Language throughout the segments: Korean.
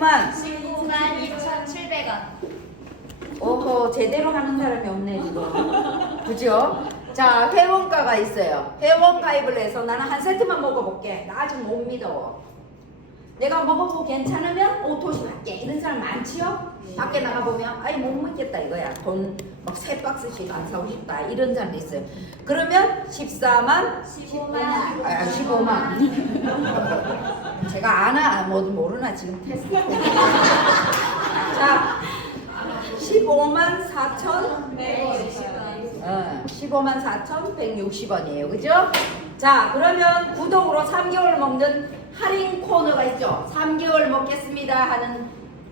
19만 2,700원. 오호, 제대로 하는 사람이 없네 지금. 그죠? 자, 회원가가 있어요. 회원 가입을 해서 나는 한 세트만 먹어볼게. 나 아직 못 믿어. 내가 먹어보고 괜찮으면 오토시 할게. 이런 사람 많지요? 밖에 나가보면 아이 못 먹겠다 이거야. 돈 막 3박스씩 안 사고 싶다. 이런 사람도 있어요. 그러면 14만 15만. 15만. 제가 아나 뭐든 모르나 지금 테스트. 자, 15만 4천 15만 4,160원이에요. 그죠? 자, 그러면 구독으로 3개월 먹는 할인 코너가 있죠. 3개월 먹겠습니다 하는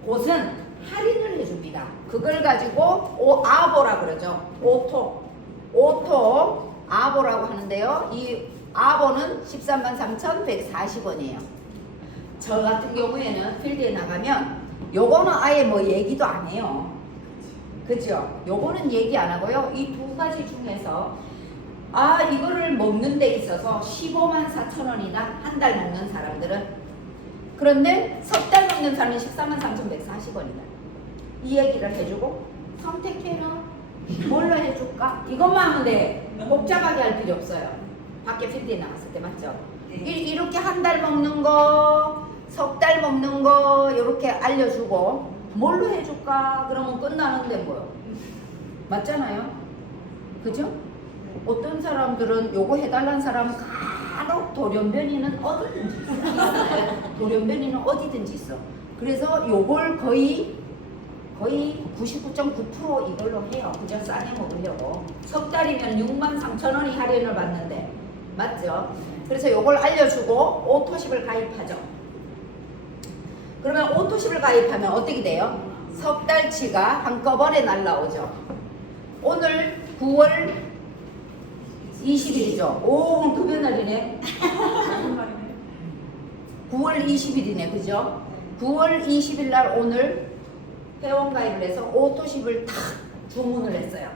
곳은 할인을 해줍니다. 그걸 가지고 아보라 그러죠. 오토 아보라고 하는데요. 이 아보는 13만 3,140원이에요. 저 같은 경우에는 필드에 나가면 요거는 아예 뭐 얘기도 안 해요. 그죠? 요거는 얘기 안 하고요. 이 두 가지 중에서 이거를 먹는 데 있어서 15만 4천 원이다. 한 달 먹는 사람들은. 그런데 석 달 먹는 사람은 14만 3,140원이다. 이 얘기를 해주고 선택해라. 뭘로 해줄까? 이것만 하면 돼. 복잡하게 할 필요 없어요. 밖에 필드에 나갔을 때 맞죠? 네. 이렇게 한 달 먹는 거, 석 달 먹는 거 이렇게 알려주고 뭘로 해줄까? 그러면 끝나는데 뭐요? 맞잖아요? 그죠? 어떤 사람들은 요거 해달라는 사람은 간혹 돌연변이는 어디든지 있어요. 돌연변이는 어디든지 있어. 그래서 요걸 거의 99.9% 이걸로 해요. 그저 싸게 먹으려고. 석 달이면 63,000원이 할인을 받는데 맞죠? 그래서 요걸 알려주고 오토십을 가입하죠. 그러면 오토십을 가입하면 어떻게 돼요? 석 달치가 한꺼번에 날라오죠. 오늘 9월 20일이죠. 오, 오늘 급여날이네. 9월 20일이네. 그죠? 9월 20일 날 오늘 회원가입을 해서 오토십을 탁 주문을 했어요.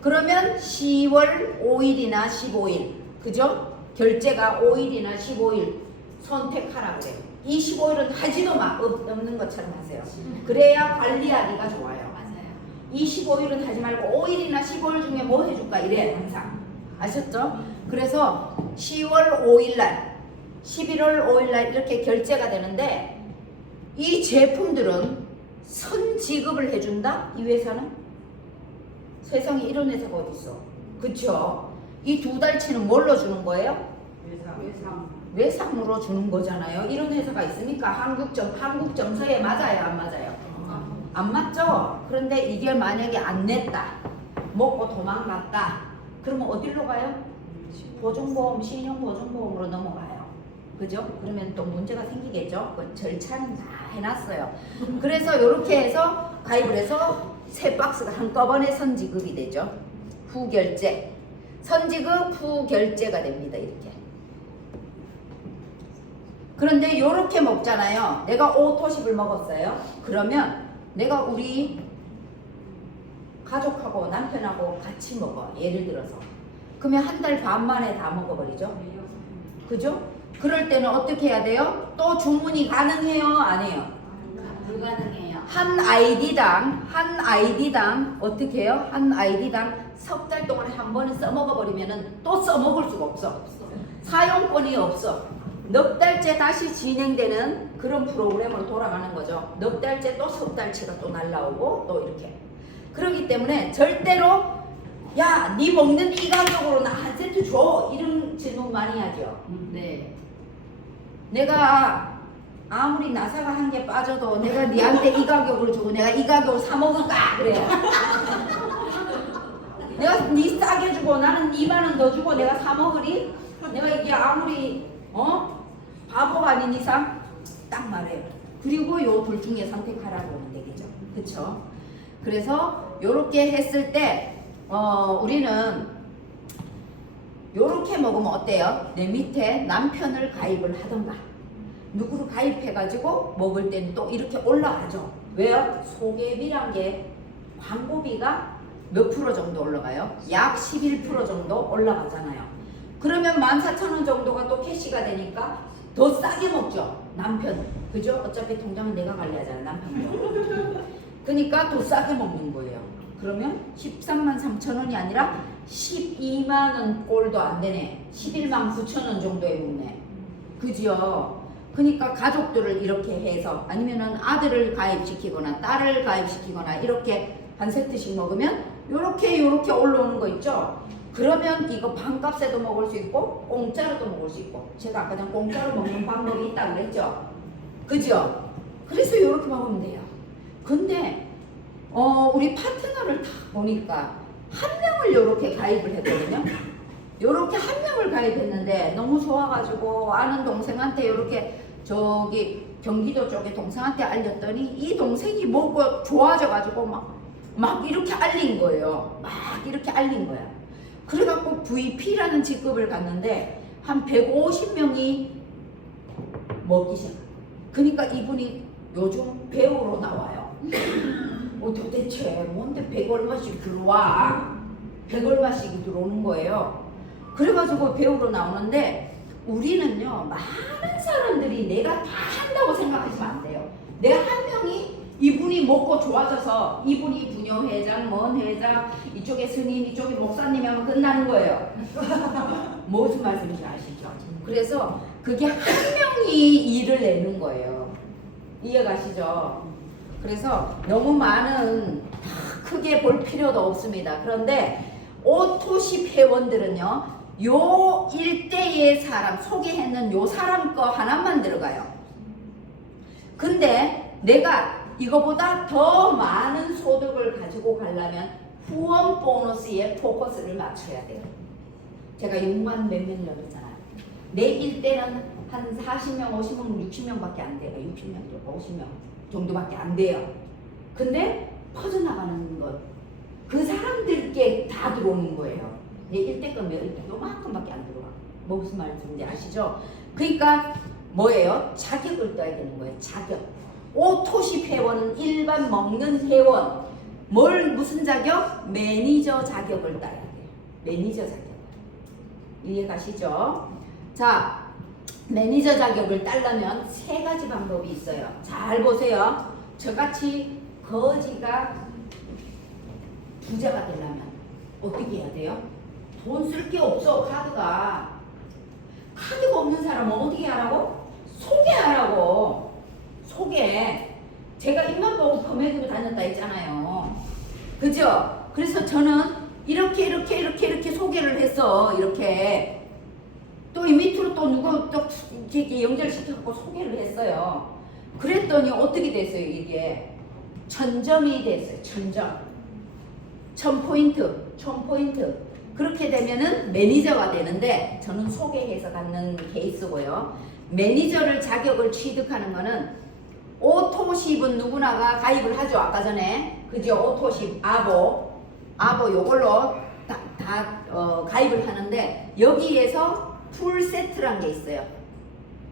그러면 10월 5일이나 15일, 그죠? 결제가 5일이나 15일 선택하라 그래요. 이 15일은 하지도 마, 없는 것처럼 하세요. 그래야 관리하기가 좋아요. 맞아요. 이 15일은 하지 말고 5일이나 15일 중에 뭐 해줄까 이래 항상. 아셨죠? 그래서 10월 5일날, 11월 5일날 이렇게 결제가 되는데 이 제품들은 선지급을 해준다? 이 회사는? 세상에 이런 회사가 어디 있어? 그쵸? 이 두 달치는 뭘로 주는 거예요? 외상으로 주는 거잖아요. 이런 회사가 있습니까? 한국점서에 맞아요? 안 맞아요? 안 맞죠? 그런데 이게 만약에 안 냈다, 먹고 도망갔다, 그러면 어디로 가요? 보증보험, 신용보증보험으로 넘어가요. 그죠? 그러면 또 문제가 생기겠죠? 그 절차는 다 해놨어요. 그래서 이렇게 해서 가입을 해서 3박스가 한꺼번에 선지급이 되죠. 후결제. 선지급 후결제가 됩니다. 이렇게. 그런데 이렇게 먹잖아요. 내가 오토십을 먹었어요. 그러면 내가 우리 가족하고 남편하고 같이 먹어. 예를 들어서. 그러면 한 달 반 만에 다 먹어버리죠. 그죠? 그럴 때는 어떻게 해야 돼요? 또 주문이 가능해요? 안 해요? 불가능해요. 한 아이디당 어떻게 해요? 한 아이디당 석 달 동안 한 번에 써먹어버리면은 또 써먹을 수가 없어. 사용권이 없어. 넉 달째 다시 진행되는 그런 프로그램으로 돌아가는 거죠. 넉 달째 또 석 달치가 또 날라오고 또 이렇게. 그렇기 때문에 절대로 야, 네 먹는 이 가격으로 나 한 세트 줘. 이런 질문 많이 하죠. 네. 내가 아무리 나사가 한 개 빠져도 내가 니한테 이 가격을 주고 내가 이 가격으로 사 먹을까? 그래요. 내가 니 싸게 주고 나는 2만 원 더 주고 내가 사 먹으리? 내가 이게 아무리 바보가 아닌 이상 딱 말해요. 그리고 요 둘 중에 선택하라고 하면 되겠죠. 그쵸? 그래서 요렇게 했을 때 우리는 요렇게 먹으면 어때요? 내 밑에 남편을 가입을 하던가 누구를 가입해가지고 먹을 때는 또 이렇게 올라가죠. 왜요? 소개비란 게 광고비가 몇 프로 정도 올라가요? 약 11% 정도 올라가잖아요. 그러면 14,000원 정도가 또 캐시가 되니까 더 싸게 먹죠. 남편. 그죠? 어차피 통장은 내가 관리하잖아. 남편도. 그러니까 더 싸게 먹는 거예요. 그러면 13만 3천 원이 아니라 12만 원 꼴도 안 되네. 11만 9천 원 정도에 먹네. 그죠? 그러니까 가족들을 이렇게 해서 아니면은 아들을 가입시키거나 딸을 가입시키거나 이렇게 한 세트씩 먹으면 요렇게 올라오는 거 있죠? 그러면 이거 반값에도 먹을 수 있고 공짜로도 먹을 수 있고 제가 아까 전 공짜로 먹는 방법이 있다고 그랬죠? 그죠? 그래서 요렇게 먹으면 돼요. 근데 우리 파트너를 다 보니까 한 명을 요렇게 가입을 했거든요. 요렇게 한 명을 가입했는데 너무 좋아가지고 아는 동생한테 요렇게 저기 경기도 쪽에 동생한테 알렸더니 이 동생이 뭐고 좋아져가지고 막 이렇게 알린 거예요. 막 이렇게 알린 거야. 그래갖고 VP라는 직급을 갔는데 한 150명이 먹기 시작. 그러니까 이분이 요즘 배우로 나와요. 도대체 뭔데 100 얼마씩 들어와? 100 얼마씩 들어오는 거예요. 그래가지고 배우로 나오는데 우리는요 많은 사람들이 내가 다 한다고 생각하시면 안 돼요. 내가 한 명이 이분이 먹고 좋아져서 이분이 부녀회장, 뭔 회장, 이쪽에 스님, 이쪽에 목사님 하면 끝나는 거예요. 무슨 말씀인지 아시죠? 그래서 그게 한 명이 일을 내는 거예요. 이해가시죠? 그래서 너무 많은 크게 볼 필요도 없습니다. 그런데 오토십 회원들은요 요 일대의 사람 소개했는 요 사람 거 하나만 들어가요. 근데 내가 이거보다 더 많은 소득을 가지고 가려면 후원 보너스에 포커스를 맞춰야 돼요. 제가 6만 몇 명이라고 했잖아요. 내 일대는 한 40명, 50명, 60명밖에 안 돼요. 60명, 50명 정도밖에 안 돼요. 근데 퍼져나가는 것, 그 사람들께 다 들어오는 거예요. 내 일대건 몇 일대 요만큼밖에 안 들어와. 뭐 무슨 말인지 아시죠? 그러니까 뭐예요? 자격을 떠야 되는 거예요. 자격. 오토십 회원은 일반 먹는 회원. 무슨 자격? 매니저 자격을 따야 돼요. 매니저 자격. 이해가시죠? 자, 매니저 자격을 따려면 세 가지 방법이 있어요. 잘 보세요. 저같이 거지가 부자가 되려면 어떻게 해야 돼요? 돈 쓸 게 없어. 카드가 없는 사람은 어떻게 하라고? 소개하라고. 소개. 제가 입만 보고 범해주고 다녔다 했잖아요. 그죠? 그래서 저는 이렇게 소개를 해서 이렇게 또 이 밑으로 또 누구 또 이렇게 연결시켜서 소개를 했어요. 그랬더니 어떻게 됐어요? 이게 1000점이 됐어요. 1000점. 1000포인트. 그렇게 되면은 매니저가 되는데 저는 소개해서 갖는 케이스고요. 매니저를 자격을 취득하는 거는 오토십은 누구나가 가입을 하죠. 아까 전에 그죠? 오토십 아보 요걸로 다 가입을 하는데 여기에서 풀 세트란 게 있어요.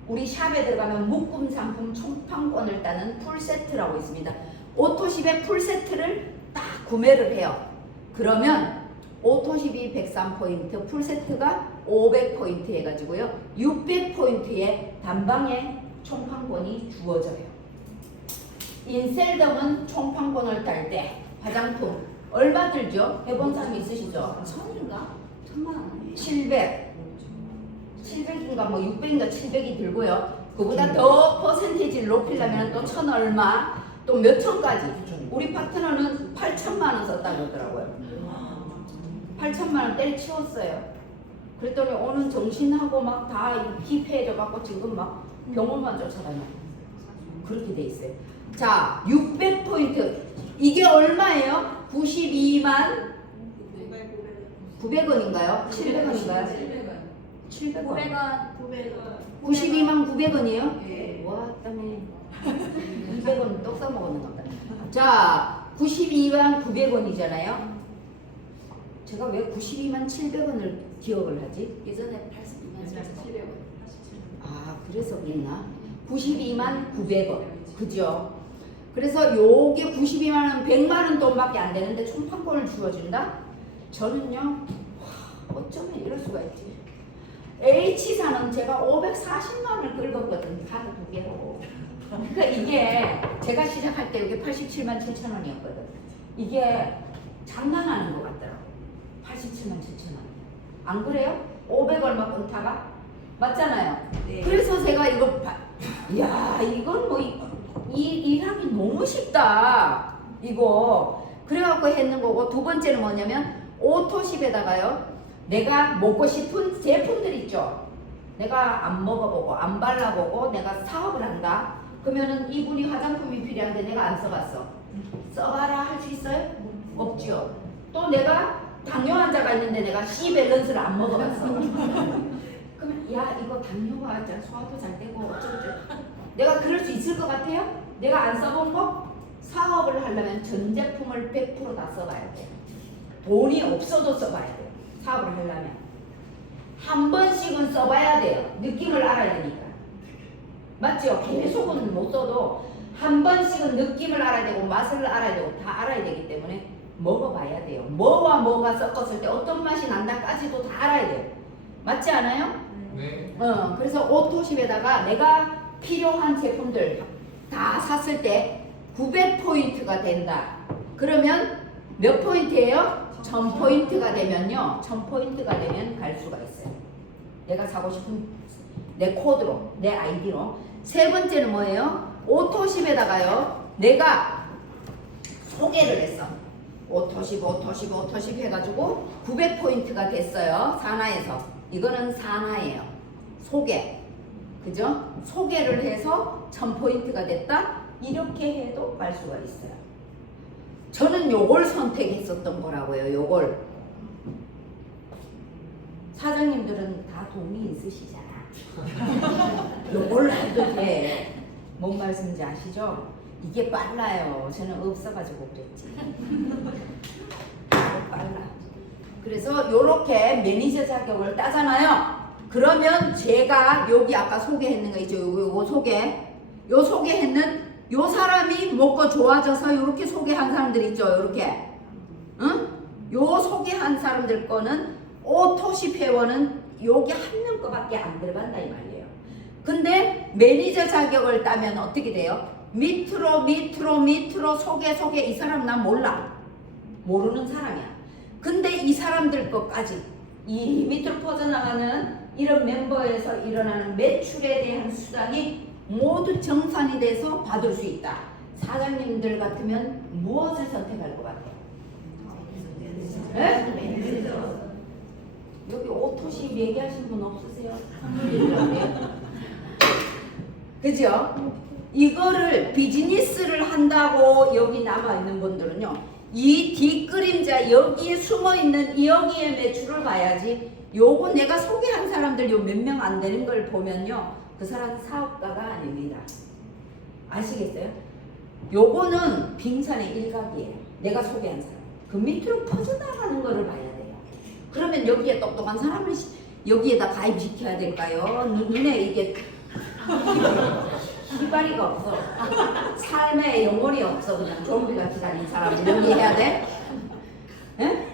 우리 샵에 들어가면 묶음 상품 총판권을 따는 풀 세트라고 있습니다. 오토십의 풀 세트를 딱 구매를 해요. 그러면 오토십이 103포인트, 풀 세트가 500포인트 해가지고요. 600포인트의 단방에 총판권이 주어져요. 인셀덤은 총판권을 딸 때 화장품 얼마 들죠? 해본 사람 있으시죠? 1000인가? 1000만 원. 700인가 뭐 600인가 700이 들고요. 그보다 더 퍼센테이지를 높이려면 또 1000 얼마, 또 몇 천까지. 우리 파트너는 8천만 원 썼다고 그러더라고요. 8천만 원 때려치웠어요. 그랬더니 오늘 정신하고 막 다 피폐해져 갖고 지금 막 병원만 쫓아다녀. 그렇게 돼 있어요. 자, 600포인트. 이게 얼마예요? 92만 900원인가요? 700원인가요? 700원. 900원. 92만 900원이에요? 예. 와, 땀에 200원 떡 싸먹었는 것 같다. 자, 92만 900원이잖아요. 제가 왜 92만 700원을 기억을 하지? 예전에 82만 700원. 아, 그래서 그랬나? 92만 900원. 그죠? 그래서 요게 92만 원, 100만 원 돈밖에 안 되는데 총판권을 주어준다? 저는요, 어쩌면 이럴 수가 있지. H사는 제가 540만 원을 긁었거든요. 카드 2개로. 그러니까 이게 제가 시작할 때 이게 87만 7천 원이었거든. 이게 장난하는 것 같더라고. 87만 7천 원. 안 그래요? 500 얼마 본타가? 맞잖아요. 네. 그래서 제가 이거 야 이건 뭐 일하기 너무 쉽다. 이거 그래갖고 했는 거고 두 번째는 뭐냐면 오토십에다가요. 내가 먹고 싶은 제품들 있죠. 내가 안 먹어보고 안 발라보고 내가 사업을 한다. 그러면은 이분이 화장품이 필요한데 내가 안 써봤어. 써봐라 할 수 있어요? 없죠. 또 내가 당뇨 환자가 있는데 내가 C 밸런스를 안 먹어봤어. 그러면 야 이거 당뇨가 소화도 잘 되고 어쩌고저쩌고 내가 그럴 수 있을 것 같아요? 내가 안 써본 거? 사업을 하려면 전 제품을 100% 다 써봐야 돼. 돈이 없어도 써봐야 돼. 사업을 하려면 한 번씩은 써봐야 돼요. 느낌을 알아야 되니까. 맞죠? 계속은 못 써도 한 번씩은 느낌을 알아야 되고 맛을 알아야 되고 다 알아야 되기 때문에 먹어봐야 돼요. 뭐와 뭐가 섞었을 때 어떤 맛이 난다까지도 다 알아야 돼요. 맞지 않아요? 네. 그래서 오토십에다가 내가 필요한 제품들 다 샀을 때 900포인트가 된다. 그러면 몇 포인트예요? 1000포인트가 되면요. 1000포인트가 되면 갈 수가 있어요. 내가 사고 싶은 내 코드로, 내 아이디로. 세 번째는 뭐예요? 오토십에다가요. 내가 소개를 했어. 오토십 해가지고 900포인트가 됐어요. 사나에서. 이거는 사나예요. 소개. 그죠? 소개를 해서 1000포인트가 됐다? 이렇게 해도 갈 수가 있어요. 저는 요걸 선택했었던 거라고요. 요걸. 사장님들은 다 돈이 있으시잖아. 요걸 해도 돼. 뭔 말씀인지 아시죠? 이게 빨라요. 저는 없어가지고 그랬지. 빨라. 그래서 요렇게 매니저 자격을 따잖아요. 그러면 제가 여기 아까 소개했는 거 있죠. 요거 소개. 요 소개했는 요 사람이 먹고 좋아져서 요렇게 소개한 사람들 있죠. 요렇게. 응? 요 소개한 사람들 거는 오토십 회원은 요게 한 명 거밖에 안 들어간다 이 말이에요. 근데 매니저 자격을 따면 어떻게 돼요? 밑으로 소개 이 사람 난 몰라. 모르는 사람이야. 근데 이 사람들 것까지 이 밑으로 퍼져나가는 이런 멤버에서 일어나는 매출에 대한 수당이 모두 정산이 돼서 받을 수 있다. 사장님들 같으면 무엇을 선택할 것 같아요? 네? 여기 오토십 얘기하신 분 없으세요? 그죠? 이거를 비즈니스를 한다고 여기 남아있는 분들은요, 이 뒷그림자 여기에 숨어있는 여기에 매출을 봐야지. 요거 내가 소개한 사람들 요 몇 명 안 되는 걸 보면요, 그 사람은 사업가가 아닙니다. 아시겠어요? 요거는 빙산의 일각이에요. 내가 소개한 사람. 그 밑으로 퍼져나가는 거를 봐야 돼요. 그러면 여기에 똑똑한 사람을 여기에다 가입시켜야 될까요? 눈에 이게 희바리가 없어. 삶에 영혼이 없어. 그냥 좀비같이 다니는 사람을 여기 해야 돼? 에?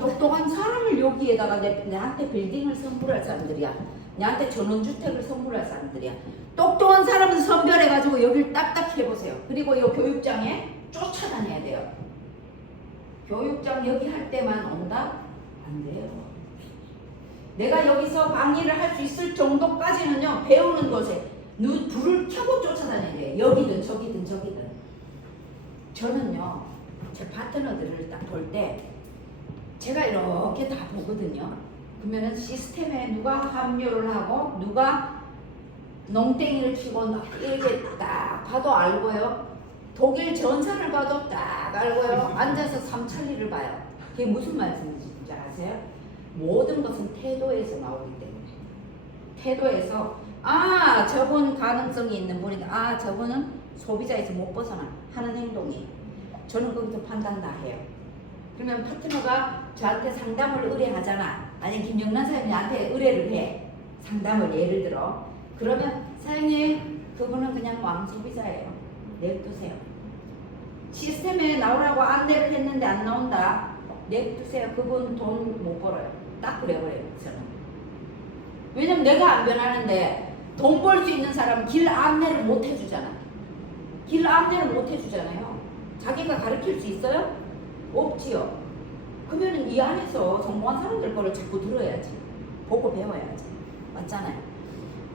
똑똑한 사람을 여기에다가 내한테 빌딩을 선물할 사람들이야. 내한테 전원주택을 선물할 사람들이야. 똑똑한 사람은 선별해가지고 여기를 딱딱 해보세요. 그리고 이 교육장에 쫓아다녀야 돼요. 교육장 여기 할 때만 온다? 안 돼요. 내가 여기서 강의를 할 수 있을 정도까지는요, 배우는 곳에 불을 켜고 쫓아다녀야 돼요. 여기든 저기든. 저는요, 제 파트너들을 딱 볼 때 제가 이렇게 다 보거든요. 그러면은 시스템에 누가 합류를 하고 누가 농땡이를 치고 이렇게 딱 봐도 알고요. 독일 전선을 봐도 딱 알고요. 앉아서 삼천리를 봐요. 그게 무슨 말씀인지 아세요? 모든 것은 태도에서 나오기 때문에. 태도에서 아 저분 가능성이 있는 분이다. 아 저분은 소비자에서 못 벗어나 하는 행동이. 저는 거기서 판단 다 해요. 그러면 파트너가 저한테 상담을 의뢰하잖아. 아니 김영란 사장님이 나한테 의뢰를 해. 상담을 예를 들어. 그러면 사장님 그분은 그냥 왕소비자예요. 냅두세요. 시스템에 나오라고 안내를 했는데 안 나온다. 냅두세요. 그분 돈 못 벌어요. 딱 그래버려요. 저는. 왜냐면 내가 안 변하는데 돈 벌 수 있는 사람은 길 안내를 못 해주잖아. 길 안내를 못 해주잖아요. 자기가 가르칠 수 있어요? 없지요. 그러면 이 안에서 성공한 사람들 거를 자꾸 들어야지. 보고 배워야지. 맞잖아요.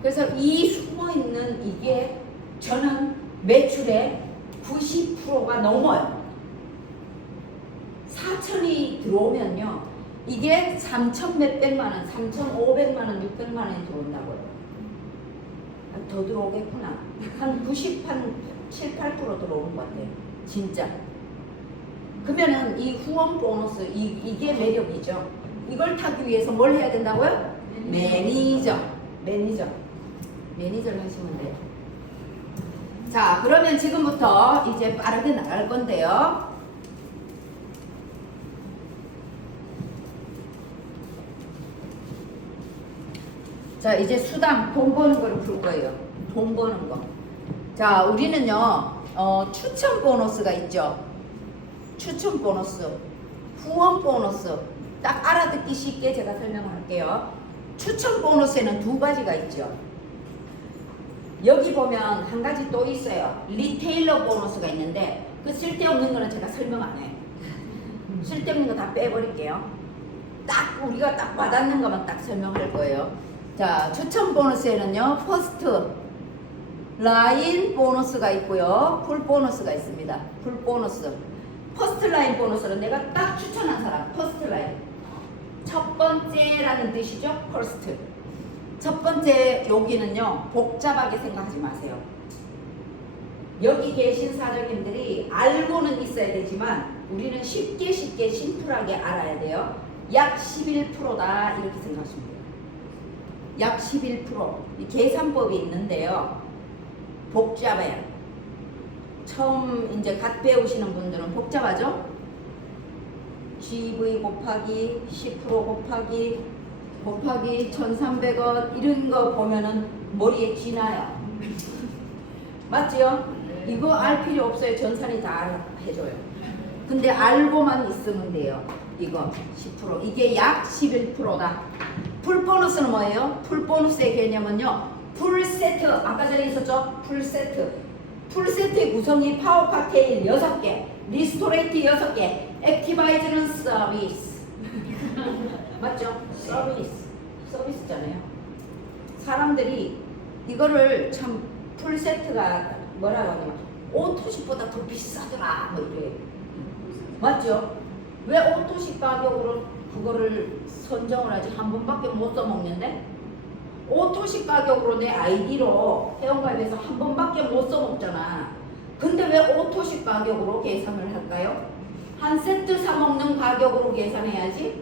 그래서 이 숨어있는 이게 저는 매출의 90%가 넘어요. 4천이 들어오면요. 이게 3천 몇백만 원, 3,500만 원, 600만 원이 들어온다고요. 더 들어오겠구나. 한 90, 한 7, 8% 들어오는 것 같아요. 진짜. 그러면은 이 후원 보너스, 이게 매력이죠. 이걸 타기 위해서 뭘 해야 된다고요? 매니저를 하시면 돼요. 자, 그러면 지금부터 이제 빠르게 나갈 건데요. 자, 이제 수당, 돈 버는 거를 풀 거예요. 돈 버는 거. 자, 우리는요, 추천 보너스가 있죠. 추천 보너스, 후원 보너스. 딱 알아듣기 쉽게 제가 설명할게요. 추천 보너스에는 두 가지가 있죠. 여기 보면 한 가지 또 있어요. 리테일러 보너스가 있는데 그 쓸데없는 거는 제가 설명 안 해요. 쓸데없는 거 다 빼버릴게요. 딱 우리가 딱 와닿는 것만 딱 설명할 거예요. 자, 추천 보너스에는요, 퍼스트 라인 보너스가 있고요, 풀 보너스가 있습니다. 풀 보너스. 퍼스트 라인 보너스는 내가 딱 추천한 사람, 퍼스트 라인. 첫 번째라는 뜻이죠, 퍼스트. 첫 번째 여기는요, 복잡하게 생각하지 마세요. 여기 계신 사장님들이 알고는 있어야 되지만 우리는 쉽게 심플하게 알아야 돼요. 약 11%다 이렇게 생각하시면 돼요. 약 11%. 이 계산법이 있는데요. 복잡해요. 처음 이제 갓 배우시는 분들은 복잡하죠? GV 곱하기 10% 곱하기 1,300원 이런 거 보면은 머리에 쥐나요. 맞지요? 이거 알 필요 없어요. 전산이 다 해줘요. 근데 알고만 있으면 돼요. 이거 10%. 이게 약 11%다. 풀 보너스는 뭐예요? 풀 보너스의 개념은요. 풀 세트. 아까 전에 있었죠? 풀 세트. 풀 세트의 구성이 파워 칵테일 6개, 리스토레이트 6개, 액티바이즈는 서비스. 맞죠? 서비스잖아요. 사람들이 이거를 참 풀 세트가 뭐라고 하냐면 오토십보다 더 비싸더라 뭐 이래. 맞죠? 왜 오토십 가격으로 그거를 선정을 하지? 한 번밖에 못 써먹는데? 오토십 가격으로 내 아이디로 회원가입해서 한 번밖에 못 써먹잖아. 근데 왜 오토십 가격으로 계산을 할까요? 한 세트 사먹는 가격으로 계산해야지?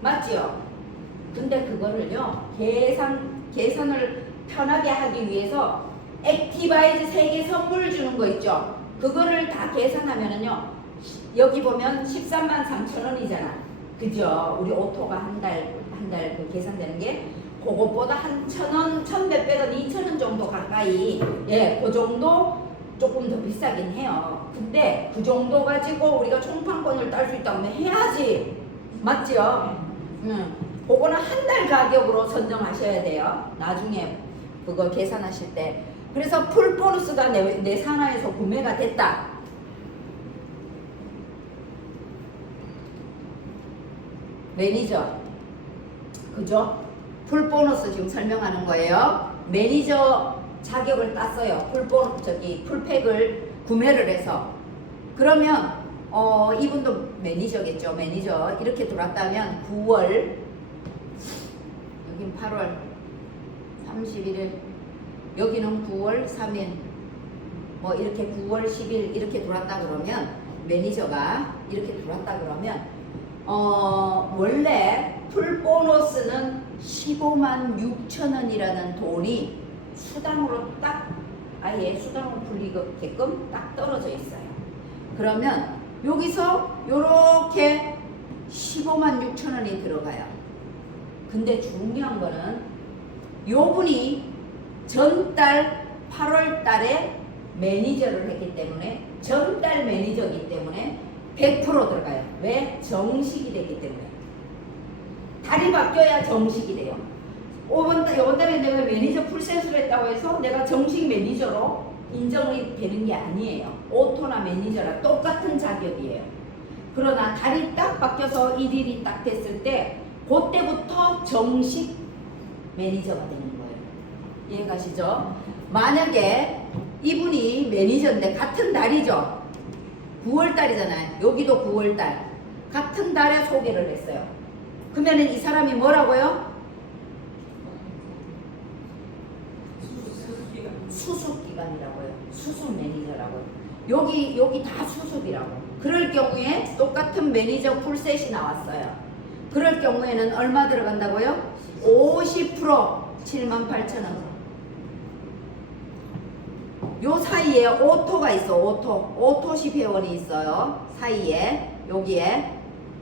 맞지요? 근데 그거를요, 계산을 편하게 하기 위해서 액티바이즈 3개 선물 주는 거 있죠? 그거를 다 계산하면은요, 여기 보면 133,000원이잖아. 그죠? 우리 오토가 한 달 그 계산되는 게 그것보다 한 1,000원, 1,100원, 2,000원 정도 가까이, 예, 그 정도 조금 더 비싸긴 해요. 근데 그 정도 가지고 우리가 총판권을 딸 수 있다면 해야지. 맞죠? 그거는 한 달 가격으로 선정하셔야 돼요. 나중에 그거 계산하실 때. 그래서 풀 보너스가 내 산하에서 구매가 됐다. 매니저. 그죠? 풀 보너스 지금 설명하는 거예요. 매니저 자격을 땄어요. 풀팩을 구매를 해서. 그러면 이분도 매니저겠죠. 매니저 이렇게 들어왔다면 9월, 여긴 8월 31일, 여기는 9월 3일, 뭐 이렇게 9월 10일 이렇게 들어왔다 그러면, 매니저가 이렇게 들어왔다 그러면 원래 풀 보너스는 156,000원이라는 돈이 수당으로 딱 아예 수당으로 불리게끔 딱 떨어져 있어요. 그러면 여기서 요렇게 156,000원이 들어가요. 근데 중요한 거는 요분이 전달 8월 달에 매니저를 했기 때문에, 전달 매니저이기 때문에 100% 들어가요. 왜? 정식이 되기 때문에. 달이 바뀌어야 정식이 돼요. 이번 달에 내가 매니저 풀셋을 했다고 해서 내가 정식 매니저로 인정이 되는 게 아니에요. 오토나 매니저랑 똑같은 자격이에요. 그러나 달이 딱 바뀌어서 1일이 딱 됐을 때 그때부터 정식 매니저가 되는 거예요. 이해가시죠? 만약에 이분이 매니저인데 같은 달이죠. 9월 달이잖아요. 여기도 9월 달. 같은 달에 소개를 했어요. 그러면은 이 사람이 뭐라고요? 수습기간이라고요. 수습 매니저라고요. 여기 다 수습이라고. 그럴 경우에 똑같은 매니저 풀셋이 나왔어요. 그럴 경우에는 얼마 들어간다고요? 50% 78,000원. 요 사이에 오토가 있어. 오토십 회원이 있어요. 사이에 여기에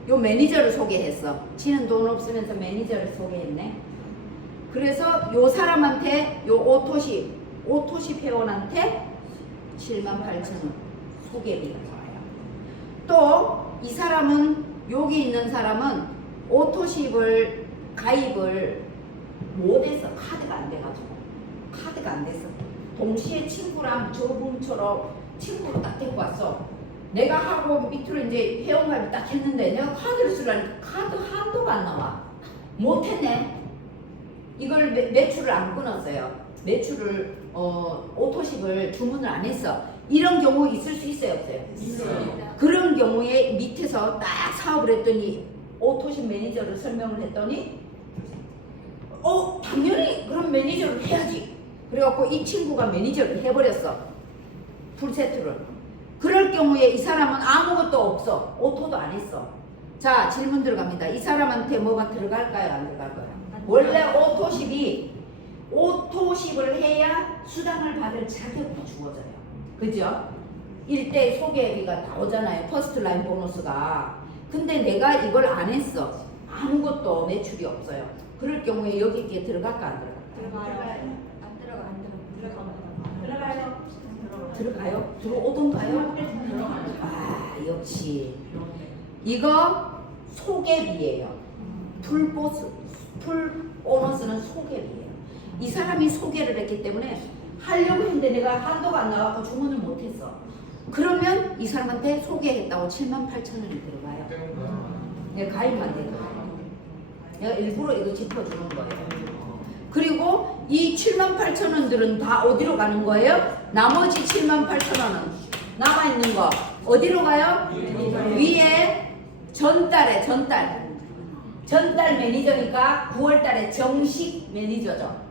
요 매니저를 소개했어. 지는 돈 없으면서 매니저를 소개했네. 그래서 요 사람한테 요 오토십 회원한테 78,000원 소개비가 나와요. 또 이 사람은 여기 있는 사람은 오토십을 가입을 못해서 카드가 안 돼가지고 카드가 안 됐어. 동시에 친구랑 저분처럼 친구를 딱 데리고 왔어. 내가 하고 밑으로 이제 회원가입을 딱 했는데 내가 카드를 쓰려니까 카드 한도가 안 나와. 못했네. 이걸 매출을 안 끊었어요. 매출을 오토십을 주문을 안 했어. 이런 경우 있을 수 있어요, 없어요? 있어요. 그런 경우에 밑에서 딱 사업을 했더니 오토십 매니저를 설명을 했더니 당연히 그럼 매니저를 해야지. 그래갖고 이 친구가 매니저를 해버렸어. 풀세트를. 그럴 경우에 이 사람은 아무것도 없어. 오토도 안 했어. 자, 질문 들어갑니다. 이 사람한테 뭐가 들어갈까요? 안 들어갈까요? 원래 오토십을 해야 수당을 받을 자격이 주어져요. 그죠? 일대 소개비가 나오잖아요. 퍼스트 라인 보너스가. 근데 내가 이걸 안 했어. 아무것도 매출이 없어요. 그럴 경우에 여기 이게 들어갈까 안 들어갈까요? 들어가요? 들어오던가요? 아, 역시 이거 소개비예요. 풀 보너스는 소개비예요. 이 사람이 소개를 했기 때문에 하려고 했는데 내가 한도가 안 나와서 주문을 못했어. 그러면 이 사람한테 소개했다고 78,000원이 들어가요. 내가 가입만 되는 거예요. 내가 일부러 이거 짚어주는 거예요. 그리고 이 78,000원들은 다 어디로 가는 거예요? 나머지 78,000원은 남아있는 거 어디로 가요? 위에 전달 매니저니까 9월달에 정식 매니저죠.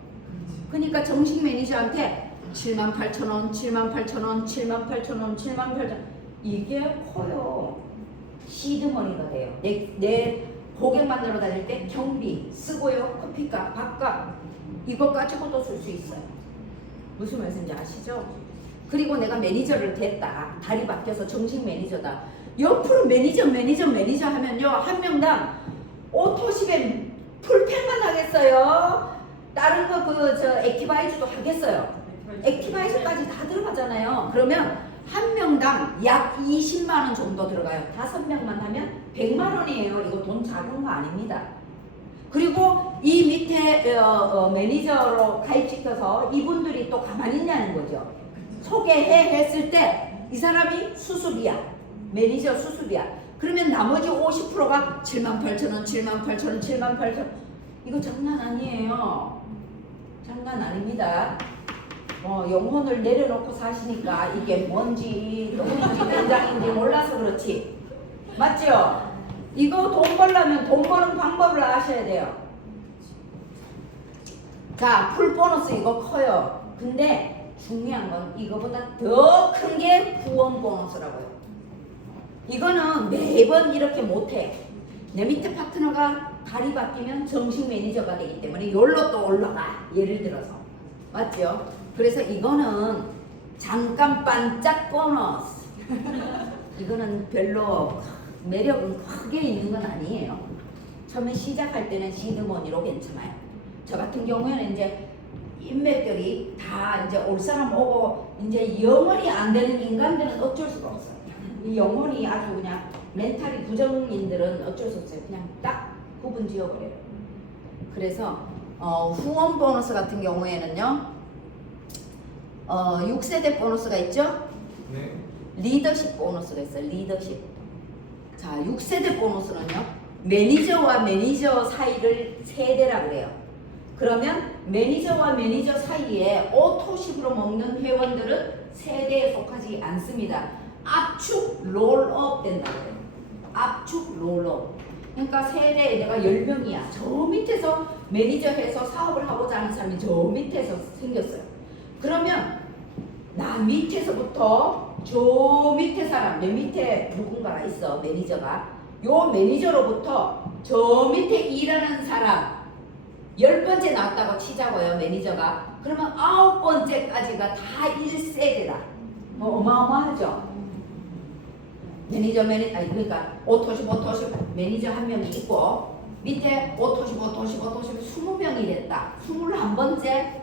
그러니까 정식 매니저한테 78,000원, 78,000원, 78,000원, 78,000원 이게 커요. 시드머니가 돼요. 내 고객 만나러 다닐 때 경비 쓰고요, 커피값, 밥값 이거 가지고도 쓸 수 있어요. 무슨 말씀인지 아시죠? 그리고 내가 매니저를 됐다. 달이 바뀌어서 정식 매니저다. 옆으로 매니저 하면요. 한 명당 오토십에 풀펜만 하겠어요. 다른 거 액티바이즈도 하겠어요. 액티바이즈까지 다 들어가잖아요. 그러면 한 명당 약 20만 원 정도 들어가요. 5명만 하면 100만 원이에요. 이거 돈 작은 거 아닙니다. 그리고 이 밑에 매니저로 가입시켜서 이분들이 또 가만히 있냐는 거죠. 소개했을 때 이 사람이 수습이야. 매니저 수습이야. 그러면 나머지 50%가 78,000원, 78,000원, 78,000원 이거 장난 아니에요. 장난 아닙니다. 영혼을 내려놓고 사시니까 이게 뭔지 누군지 된장인지 몰라서 그렇지. 맞죠? 이거 돈 벌려면 돈 버는 방법을 아셔야 돼요. 자, 풀 보너스 이거 커요. 근데 중요한 건 이거보다 더 큰 게 후원 보너스라고요. 이거는 매번 이렇게 못해. 내 밑에 파트너가 달이 바뀌면 정식 매니저가 되기 때문에 여기로 또 올라가. 예를 들어서. 맞죠? 그래서 이거는 잠깐 반짝 보너스. 이거는 별로 매력은 크게 있는 건 아니에요. 처음에 시작할 때는 시드머니로 괜찮아요. 저 같은 경우에는 이제 인맥들이 다 이제 올 사람 오고 이제 영원히 안 되는 인간들은 어쩔 수가 없어요. 이 영혼이 아주 그냥 멘탈이 부정인들은 어쩔 수 없어요. 그냥 딱 구분 지어버려요. 그래서 후원 보너스 같은 경우에는요, 6세대 보너스가 있죠? 네. 리더십 보너스가 있어요. 리더십. 자, 6세대 보너스는요, 매니저와 매니저 사이를 세대라 그래요. 그러면 매니저와 매니저 사이에 오토십으로 먹는 회원들은 세대에 속하지 않습니다. 압축 롤업 된다고 해요. 압축 롤업. 그러니까 세대에 내가 10명이야. 저 밑에서 매니저 해서 사업을 하고자 하는 사람이 저 밑에서 생겼어요. 그러면 나 밑에서부터 저 밑에 사람, 내 밑에 누군가가 있어, 매니저가. 요 매니저로부터 저 밑에 일하는 사람 10번째 나왔다고 치자고요, 매니저가. 그러면 9번째까지가 다 1세대다. 어마어마하죠? 그러니까 오토십 매니저 한 명이 있고 밑에 오토십 20명이 됐다. 21번째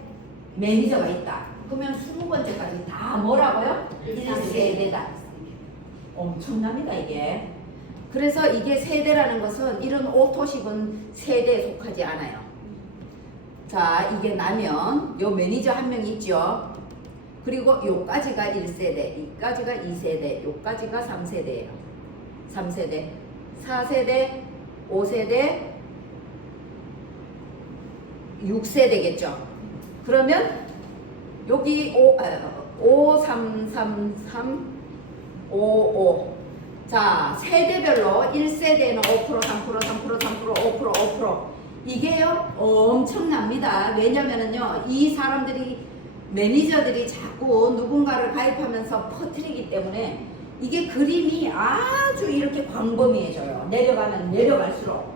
매니저가 있다. 그러면 20번째까지 다 뭐라고요? 1세대다. 엄청납니다, 이게. 그래서 이게 세대라는 것은 이런 오토십은 세대에 속하지 않아요. 자, 이게 나면 요 매니저 한 명 있죠. 그리고 요까지가 1세대, 이까지가 2세대, 요까지가 3세대예요. 3세대, 4세대, 5세대, 6세대겠죠. 그러면 여기 5, 3, 3, 3, 5, 5. 자, 세대별로 1세대는 5%, 3%, 3%, 3%, 5%, 5%. 이게요, 엄청납니다. 왜냐면은요, 이 사람들이, 매니저들이 자꾸 누군가를 가입하면서 퍼뜨리기 때문에 이게 그림이 아주 이렇게 광범위해져요. 내려가면 내려갈수록.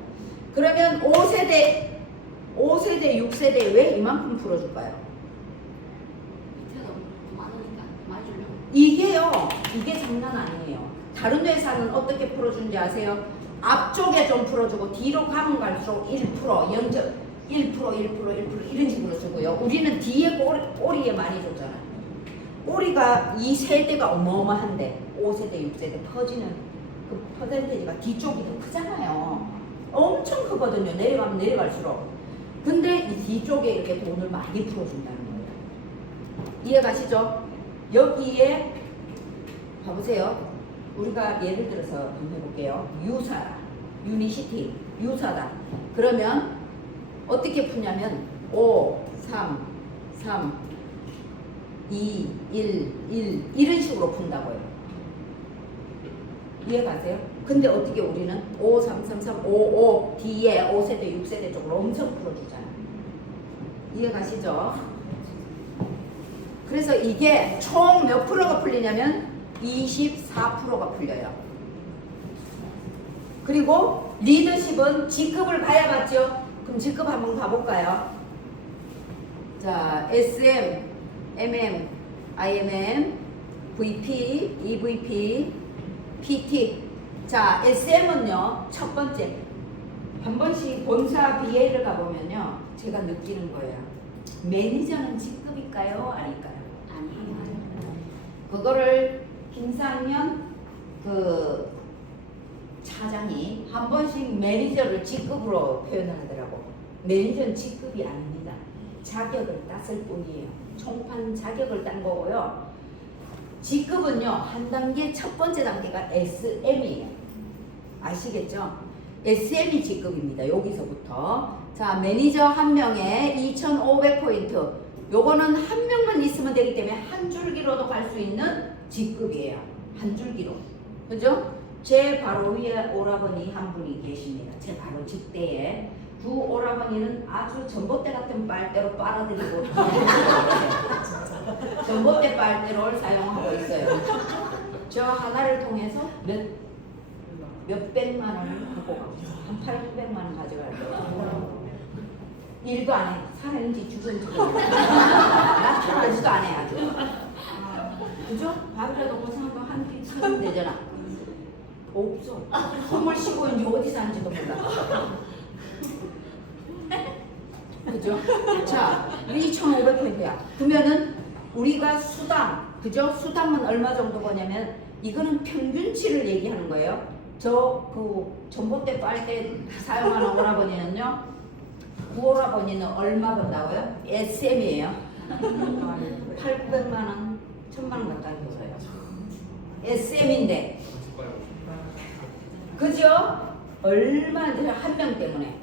그러면 5세대, 6세대 왜 이만큼 풀어줄까요? 밑에서 많으니까 많이 주려고. 이게요, 이게 장난 아니에요. 다른 회사는 어떻게 풀어주는지 아세요? 앞쪽에 좀 풀어주고 뒤로 가면 갈수록 1%, 1% 이런 식으로 주고요. 우리는 뒤에 꼬리에 많이 줬잖아요. 꼬리가 이 세대가 어마어마한데 5세대, 6세대 퍼지는 그 퍼센테이지가 뒤쪽이 더 크잖아요. 엄청 크거든요. 내려가면 내려갈수록. 근데 이 뒤쪽에 이렇게 돈을 많이 풀어준다는 거예요. 이해가시죠? 여기에 봐보세요. 우리가 예를 들어서 한번 해볼게요. 유사다. 유니시티. 유사다. 그러면 어떻게 푸냐면 5, 3, 3, 2, 1, 1 이런 식으로 푼다고요. 이해가세요? 근데 어떻게 우리는 5, 3, 3, 3, 5, 5 뒤에 5세대, 6세대 쪽으로 엄청 풀어주잖아요. 이해가시죠? 그래서 이게 총 몇 프로가 풀리냐면 24%가 풀려요. 그리고 리더십은 직급을 봐야 맞죠? 그럼 직급 한번 가볼까요? 자, SM, MM, IMM, VP, EVP, PT. 자, SM은요, 첫 번째. 한 번씩 본사 BA를 가보면요, 제가 느끼는 거예요. 매니저는 직급일까요? 아닐까요? 아니에요. 그거를 김상현 그 차장이 한 번씩 매니저를 직급으로 표현을 하더라고. 매니저는 직급이 아닙니다. 자격을 땄을 뿐이에요. 총판 자격을 딴 거고요. 직급은요, 한 단계, 첫 번째 단계가 SM이에요. 아시겠죠? SM이 직급입니다. 여기서부터. 자, 매니저 한 명에 2,500포인트. 요거는 한 명만 있으면 되기 때문에 한 줄기로도 갈 수 있는 직급이에요. 한 줄기로. 그죠? 제 바로 위에 오라버니 한 분이 계십니다. 제 바로 직대에. 그 오라버니는 아주 전봇대 같은 빨대로 빨아들이고 전봇대 빨대를 사용하고 있어요. 저 하나를 통해서 몇백만 원을 갖고 가고 있어요. 한 800만 원 가져갈 거예요. 일도 안 해. 살았는지 죽은지 나 살지도 안 해 아주. 그죠? 밥이라도 고생하면 한 끼 사면 되잖아. 없어. 선물 씻고 있는지 어디 사는지도 몰라. 그죠? 자, 2,500포인트야. 그러면은 우리가 수당, 그죠? 수당은 얼마 정도 버냐면 이거는 평균치를 얘기하는 거예요. 저 그 전봇대 빨대 사용하는 오라버니는요, 구오라버니는 얼마 번다고요? SM이에요. 800만 원, 1000만 원 가까이 벌어요. SM인데, 그죠? 얼마나 한 명 때문에.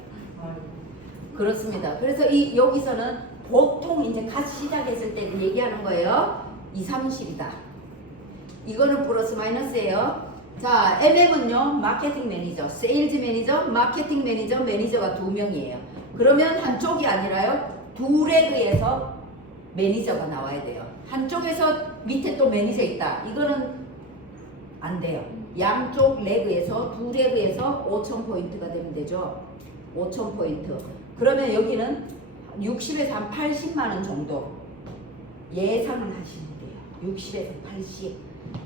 그렇습니다. 그래서 여기서는 보통 이제 갓 시작했을 때 얘기하는 거예요. 2, 30이다. 이거는 플러스 마이너스예요. 자, MM은요, 마케팅 매니저, 세일즈 매니저, 마케팅 매니저, 매니저가 2명이에요. 그러면 한쪽이 아니라요, 두 레그에서 매니저가 나와야 돼요. 한쪽에서 밑에 또 매니저 있다. 이거는 안 돼요. 양쪽 레그에서, 두 레그에서 5,000포인트가 되면 되죠. 5,000포인트. 그러면 여기는 60에서 한 80만 원 정도 예상을 하시면 돼요. 60에서 80.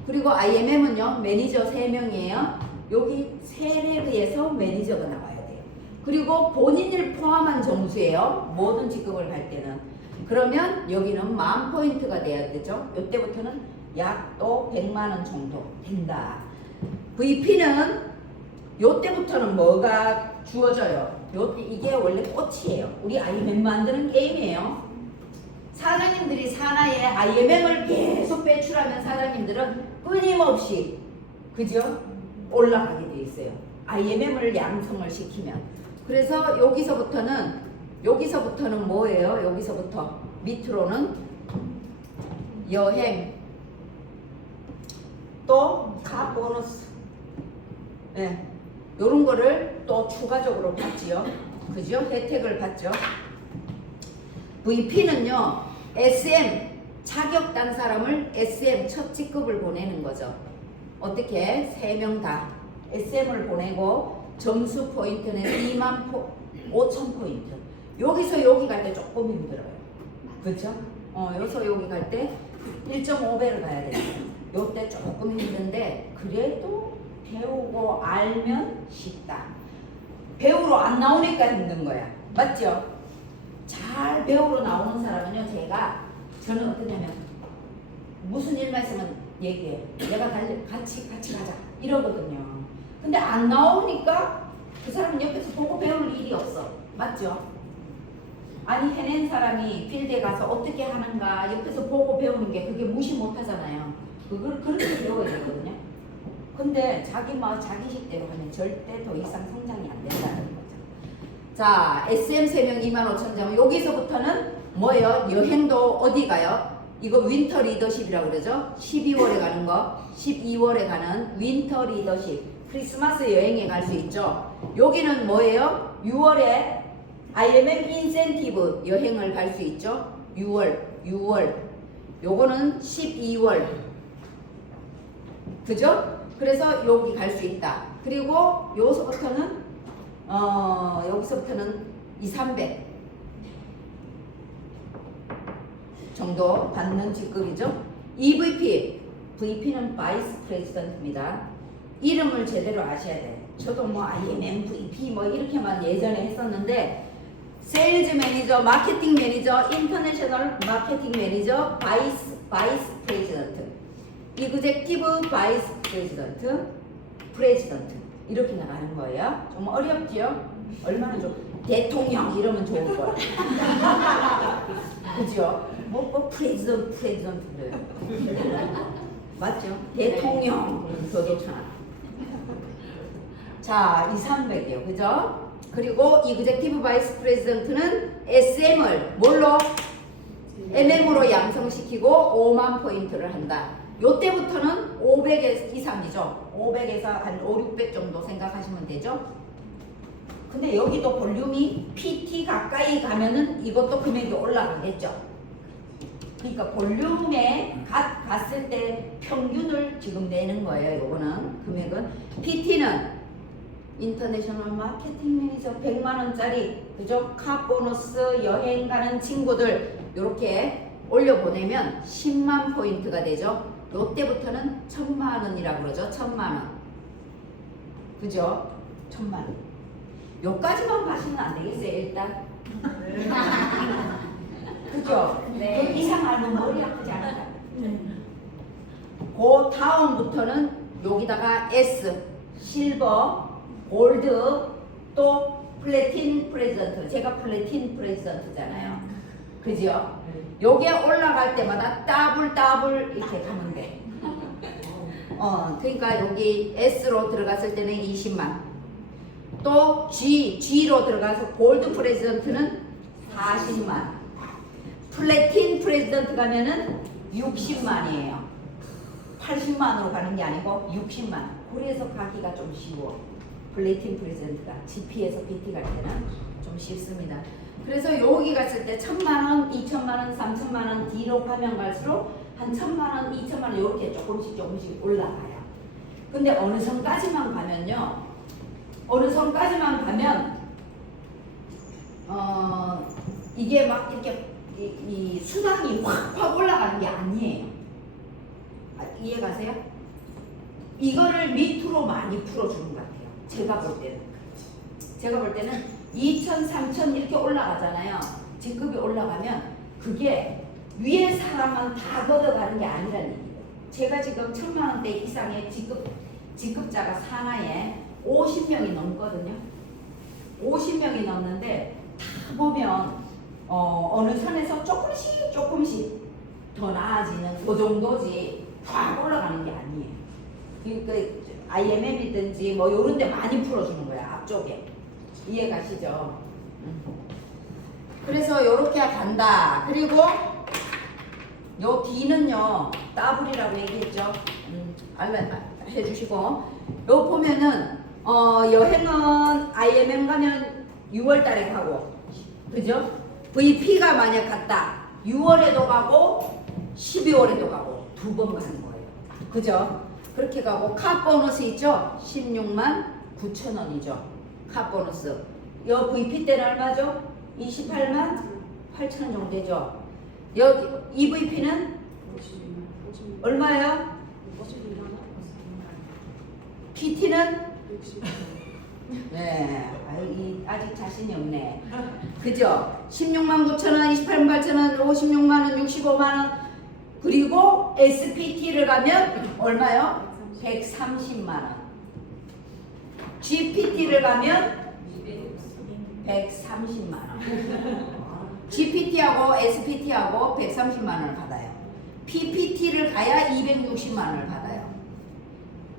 그리고 IMM은요, 매니저 3명이에요. 여기 3레그에서 매니저가 나와야 돼요. 그리고 본인을 포함한 점수예요. 모든 직급을 갈 때는. 그러면 여기는 10,000포인트가 돼야 되죠. 이때부터는 약 또 100만 원 정도 된다. VP는 요때부터는 뭐가 주어져요? 이게 원래 꽃이에요. 우리 IMM 만드는 게임이에요. 사장님들이 산하에 IMM을 계속 배출하면 사장님들은 끊임없이, 그죠? 올라가게 돼 있어요. IMM을 양성을 시키면. 그래서 여기서부터는 뭐예요? 여기서부터 밑으로는 여행, 또 카 보너스, 네, 요런 거를 또 추가적으로 받지요. 그죠? 혜택을 받죠. VP는요, SM 자격단 사람을 SM 첫 직급을 보내는 거죠. 어떻게? 3명 다 SM을 보내고 점수 포인트는 25,000포인트. 여기서 여기 갈 때 조금 힘들어요. 그렇죠? 여기서 여기 갈 때 1.5배를 가야 돼요. 요때 조금 힘든데 그래도 배우고 알면 쉽다. 배우러 안 나오니까 힘든 거야. 맞죠? 잘 배우러 나오는 사람은요, 저는 어떠냐면 무슨 일만 있으면 얘기해. 내가 같이 가자 이러거든요. 근데 안 나오니까 그 사람은 옆에서 보고 배울 일이 없어. 맞죠? 아니, 해낸 사람이 필드에 가서 어떻게 하는가 옆에서 보고 배우는 게 그게 무시 못 하잖아요. 그걸 그렇게 배워야 되거든요. 근데 자기 식대로 하면 절대 더 이상 성장이 안 된다는 거죠. 자, SM 3명 25,000점. 여기서부터는 뭐예요? 여행도 어디 가요? 이거 윈터 리더십이라고 그러죠? 12월에 가는 거, 12월에 가는 윈터 리더십. 크리스마스 여행에 갈 수 있죠. 여기는 뭐예요? 6월에 IMM 인센티브 여행을 갈 수 있죠. 6월. 요거는 12월. 그죠? 그래서 여기 갈 수 있다. 그리고 여기서부터는 200-300 정도 받는 직급이죠. EVP, VP는 바이스 프레지던트입니다. 이름을 제대로 아셔야 돼. 저도 뭐 IMM, VP 뭐 이렇게만 예전에 했었는데, 세일즈 매니저, 마케팅 매니저, 인터내셔널 마케팅 매니저, 바이스 프레지던트, 이그제티브 바이스 프레지던트 이렇게 나가는 거예요. 좀 어렵지요? 얼마나 대통령 이러면 좋을 거야. 그죠? 뭐 프레지던트 그래요. 맞죠? 대통령 그러면 더 좋잖아. 자, 2,300이요. 그죠? 그리고 이그제티브 바이스 프레지던트는 SM을 뭘로? MM으로 양성시키고 5만 포인트를 한다. 요때부터는 500 이상이죠. 500에서 한 5, 600 정도 생각하시면 되죠. 근데 여기도 볼륨이 PT 가까이 가면은 이것도 금액이 올라가겠죠. 그러니까 볼륨에 갔을 때 평균을 지금 내는 거예요. 요거는 금액은. PT는 인터내셔널 마케팅 매니저 100만원짜리, 그죠? 카 보너스 여행 가는 친구들 요렇게 올려보내면 10만 포인트가 되죠. 요때부터는 1,000만원이라고 그러죠. 1,000만원. 그죠? 1,000만원. 요까지만 가시면 안 되겠어요, 일단. 그죠? 네. 그 이상 알면 머리 아프지 않을까? 그 다음부터는 여기다가 S, 실버, 골드, 또 플래틴 프레젠트. 제가 플래틴 프레젠트잖아요. 그죠? 요게 올라갈 때마다 더블 이렇게 가면 돼. 그러니까 여기 S로 들어갔을 때는 20만. 또 G로 들어가서 골드 프레젠트는 40만. 플래틴 프레젠트 가면은 60만이에요. 80만으로 가는 게 아니고 60만. 그래서 가기가 좀 쉬워. 플래틴 프레젠트가 GP에서 PT 갈 때는 좀 쉽습니다. 그래서 여기 갔을 때 1000만원, 2000만원, 3000만원 뒤로 가면 갈수록 한 1000만원, 2000만원 이렇게 조금씩 올라가요. 근데 어느 선까지만 가면요. 어느 선까지만 가면 이게 막 이렇게 이 수당이 확 올라가는 게 아니에요. 이해 가세요? 이거를 밑으로 많이 풀어주는 것 같아요. 제가 볼 때는 2천, 3천 이렇게 올라가잖아요. 직급이 올라가면 그게 위에 사람만 다 걷어가는 게 아니라는 얘기예요. 제가 지금 1000만원대 이상의 직급자가 산하에 50명이 넘거든요. 50명이 넘는데 다 보면 어느 선에서 조금씩 더 나아지는 그 정도지 확 올라가는 게 아니에요. 그러니까 IMM이든지 뭐 요런 데 많이 풀어주는 거야. 앞쪽에. 이해 가시죠? 그래서 요렇게 간다. 그리고 요 D는요 더블이라고 얘기했죠. 해주시고 요 보면은 여행은 IMM 가면 6월 달에 가고 그죠? VP가 만약 갔다 6월에도 가고 12월에도 가고 두 번 가는 거예요. 그죠? 그렇게 가고 카 보너스 있죠? 16만 9천 원이죠. 카 보너스. 여 VP 때는 얼마죠? 28만 8천 원 정도 되죠. 여기 EVP는 얼마예요? PT는 네, 아직 자신이 없네. 그죠? 16만 9천 원, 28만 8천 원, 56만 원, 65만 원. 그리고 SPT를 가면 얼마요? 130만 원. GPT를 가면 130만 원. GPT하고 SPT하고 130만 원을 받아요. PPT를 가야 260만 원을 받아요.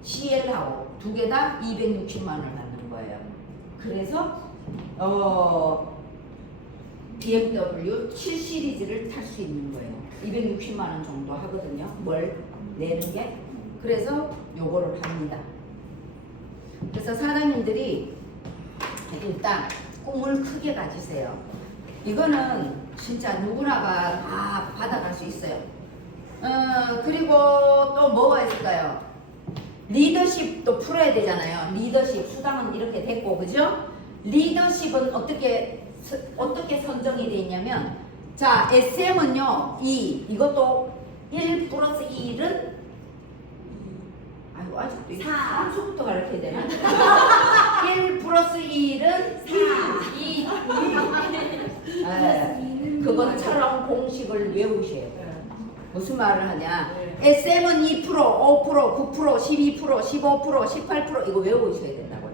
CL하고 두 개 다 260만 원을 받는 거예요. 그래서 BMW 7 시리즈를 탈 수 있는 거예요. 260만 원 정도 하거든요. 뭘 내는 게. 그래서 요거를 합니다. 그래서 사장님들이 일단 꿈을 크게 가지세요. 이거는 진짜 누구나가 다 받아갈 수 있어요. 그리고 또 뭐가 있을까요? 리더십도 풀어야 되잖아요. 리더십 수당은 이렇게 됐고, 그죠? 리더십은 어떻게 선정이 되어 있냐면, 자, SM은요, 이것도 1 플러스 1은 아이고, 아직도 3수부터 가르쳐야 되나? 1 플러스 1은 4, 2, 1. 그것처럼 공식을 외우셔야 돼요. 무슨 말을 하냐? SM은 2%, 5%, 9%, 12%, 15%, 18% 이거 외우셔야 된다고요.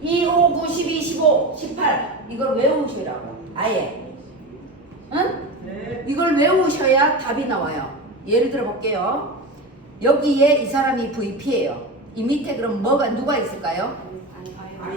2, 5, 9, 12, 15, 18 이걸 외우시라고. 아예. 응? 네. 이걸 외우셔야 답이 나와요. 예를 들어 볼게요. 여기에 이 사람이 VP예요. 이 밑에 그럼 누가 있을까요?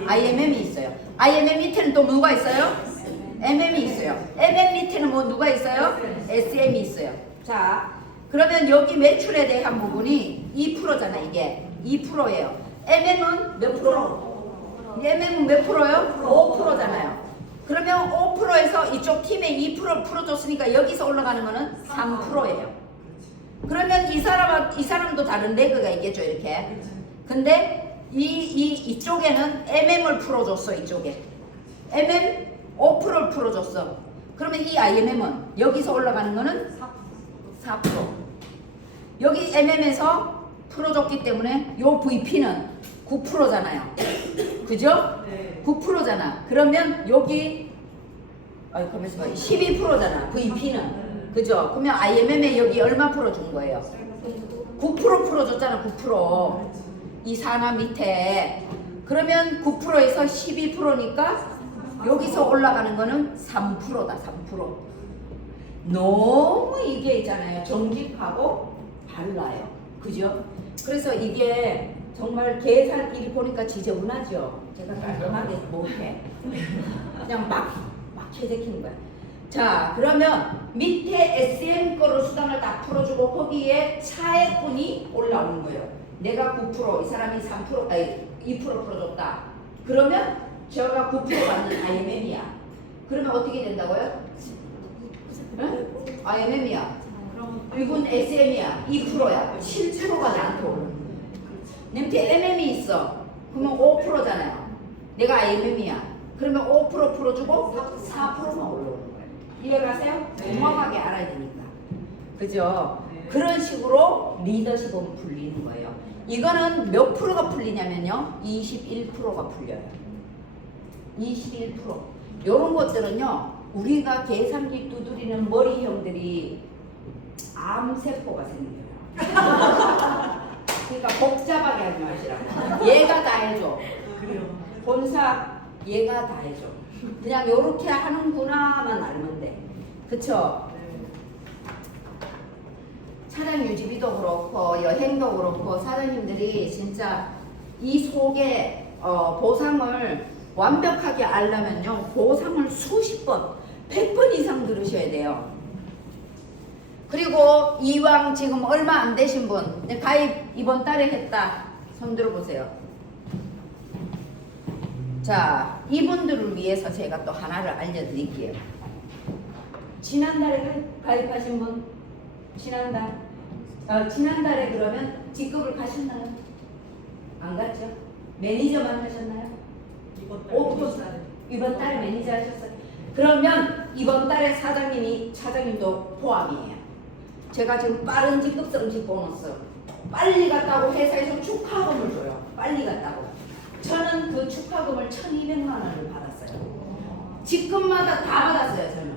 IMM이 있어요. IMM 밑에는 또 누가 있어요? MM이 있어요. MM 밑에는 뭐 누가 있어요? SM이 있어요. 자, 그러면 여기 매출에 대한 부분이 2%잖아. 이게 2%예요. MM은 몇 프로? MM은 몇 프로요? 5%잖아요. 그러면 5%에서 이쪽 팀에 2%를 풀어줬으니까 여기서 올라가는 거는 3%예요. 그러면 이 사람도 다른 레그가 있겠죠, 이렇게. 근데 이쪽에는 MM을 풀어줬어, 이쪽에. MM 5%를 풀어줬어. 그러면 이 IMM은 여기서 올라가는 거는 4%. 여기 MM에서 풀어줬기 때문에 요 VP는 9%잖아요. 그죠? 네. 9%잖아. 그러면 여기 가만있어 봐. 12%잖아. VP는. 그죠? 그러면 IMM에 여기 얼마 풀어준 거예요? 9% 풀어줬잖아. 9%. 이 산하 밑에 그러면 9%에서 12%니까 여기서 올라가는 거는 3%다. 3%. 너무 이게 있잖아요. 정직하고 발라요. 그죠? 그래서 이게 정말 계산 일 보니까 지저분하죠. 제가 깔끔하게 못해. 그냥 막 해제키는 거야. 자, 그러면 밑에 SM 거로 수당을 다 풀어주고 거기에 차액분이 올라오는 거예요. 내가 9%, 이 사람이 3%, 아니 2% 풀어줬다. 그러면 제가 9% 받는 IMM이야. 그러면 어떻게 된다고요? 응? IMM이야. 이분 SM이야. 2%야. 7%가 나한테 오르는 거야. 밑에 MM이 있어. 그러면 5%잖아요. 내가 IMM이야. 그러면 5% 풀어주고 4%만 올라오는 거예요. 이해가세요? 네. 정확하게 알아야 되니까. 그죠? 네. 그런 식으로 리더십은 풀리는 거예요. 이거는 몇 프로가 풀리냐면요. 21%가 풀려요. 21%. 이런 것들은요. 우리가 계산기 두드리는 머리형들이 암세포가 생겨요. 그러니까 복잡하게 하지 마시라고. 얘가 다 해줘. 그래요. 본사 얘가 다 해줘. 그냥 요렇게 하는구나만 알면 돼. 그쵸? 네. 차량 유지비도 그렇고 여행도 그렇고 사장님들이 진짜 이 속에 보상을 완벽하게 알려면요. 보상을 수십 번, 100번 이상 들으셔야 돼요. 그리고 이왕 지금 얼마 안 되신 분 가입 이번 달에 했다. 손 들어보세요. 자, 이분들을 위해서 제가 또 하나를 알려드릴게요. 지난달에 가입하신 분? 지난달? 지난달에 그러면 직급을 가셨나요? 안 갔죠? 매니저만 하셨나요? 이번 달에 매니저 하셨어요? 그러면 이번 달에 사장님도 포함이에요. 제가 지금 빠른 직급 성직 보너스 빨리 갔다고 회사에서 축하금을 줘요. 빨리 갔다고. 저는 그 축하금을 1,200만 원을 받았어요. 직급마다 다 받았어요. 저는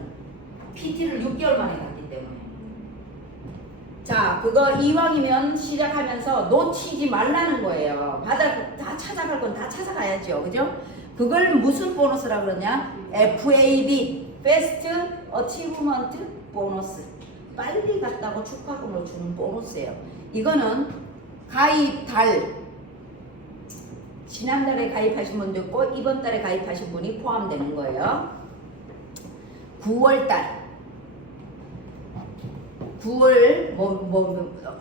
PT를 6개월 만에 갔기 때문에. 자, 그거 이왕이면 시작하면서 놓치지 말라는 거예요. 다 찾아갈 건 다 찾아가야죠. 그죠? 그걸 무슨 보너스라 그러냐? FAB, Fast Achievement 보너스. 빨리 갔다고 축하금을 주는 보너스예요. 이거는 가입 달, 지난달에 가입하신 분도 있고 이번 달에 가입하신 분이 포함되는 거예요. 9월달 9월